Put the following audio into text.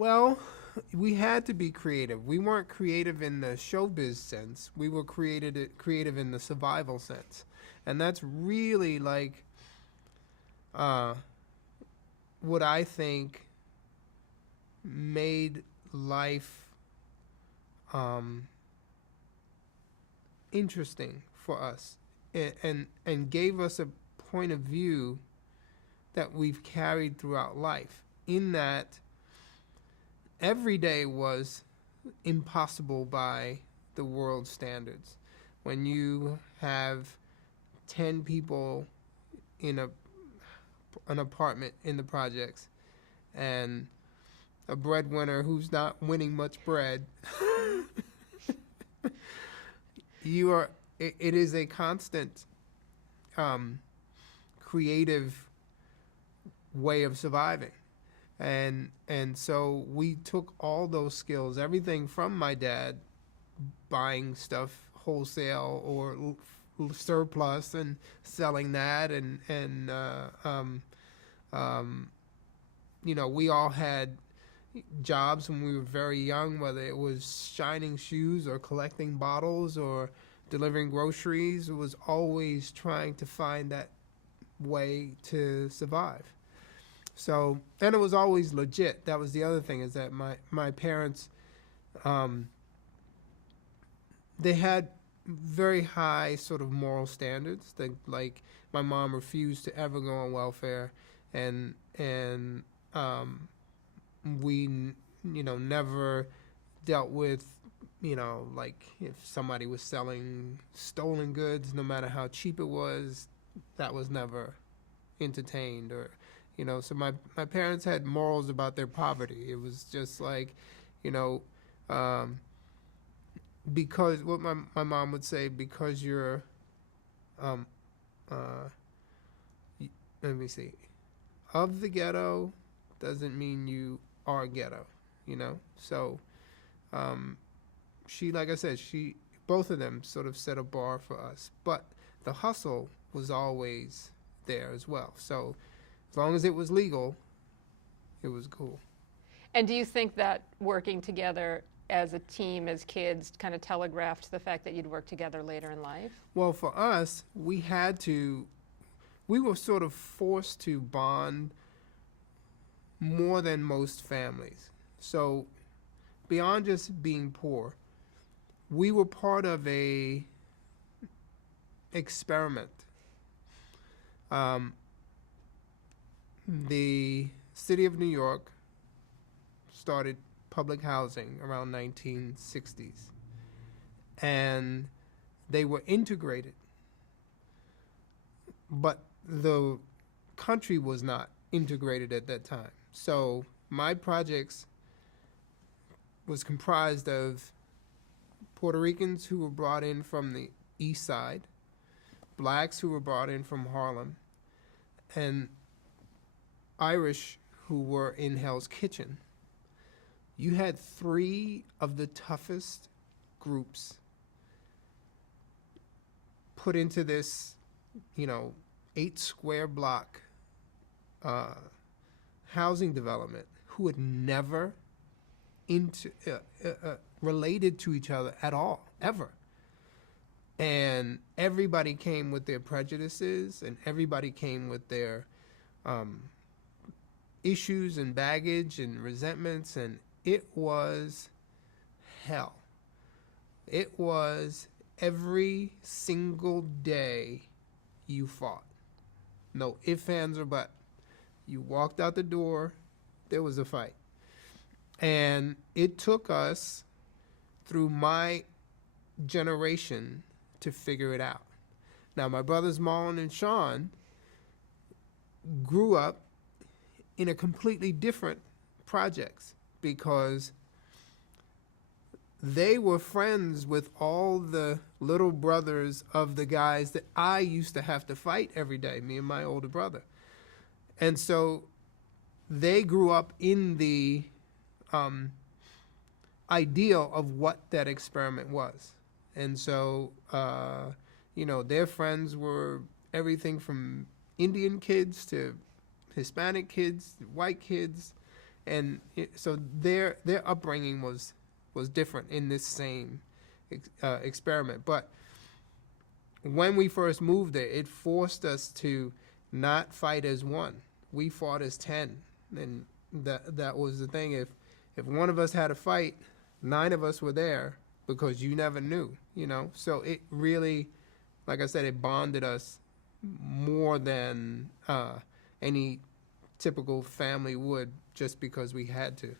Well, we had to be creative. We weren't creative in the showbiz sense. We were creative in the survival sense, and that's really like uh, what I think made life um, interesting for us, and gave us a point of view that we've carried throughout life. In that, every day was impossible by the world standards. When you have 10 people in an apartment in the projects and a breadwinner who's not winning much bread, you are it is a constant um, creative way of surviving. And so we took all those skills, everything from my dad, buying stuff wholesale or surplus and selling that, and we all had jobs when we were very young, whether it was shining shoes or collecting bottles or delivering groceries. It was always trying to find that way to survive. So, and it was always legit. That was the other thing, is that my parents, um, they had very high sort of moral standards. They, like, my mom refused to ever go on welfare, and we never dealt with, like, if somebody was selling stolen goods, no matter how cheap it was, that was never entertained. Or so my parents had morals about their poverty. It was just like, you know um, because what my mom would say, because you're um, uh, let me see, of the ghetto doesn't mean you are ghetto. So um, she, like I said, she both of them sort of set a bar for us, but the hustle was always there as well. So as long as it was legal, it was cool. And do you think that working together as a team, as kids, kind of telegraphed the fact that you'd work together later in life? Well, for us, we were sort of forced to bond more than most families. So beyond just being poor, we were part of a experiment. Um, the city of New York started public housing around 1960s, and they were integrated, but the country was not integrated at that time. So my projects was comprised of Puerto Ricans who were brought in from the east side, blacks who were brought in from Harlem, and Irish who were in Hell's Kitchen. You had three of the toughest groups put into this, 8 square block uh, housing development, who had never related to each other at all, ever. And everybody came with their prejudices, and everybody came with their um, issues and baggage and resentments, and it was hell. It was every single day you fought. No ifs, ands, or buts. You walked out the door, there was a fight. And it took us, through my generation, to figure it out. Now, my brothers Marlon and Sean grew up in a completely different projects, because they were friends with all the little brothers of the guys that I used to have to fight every day, me and my older brother. And so they grew up in the ideal of what that experiment was. And so, their friends were everything from Indian kids to Hispanic kids, white kids, So their upbringing was different in this same experiment. But when we first moved there, it forced us to not fight as one. We fought as 10, and that was the thing. If one of us had a fight, 9 of us were there because you never knew, you know. So it really, like I said, it bonded us more than any typical family would, just because we had to.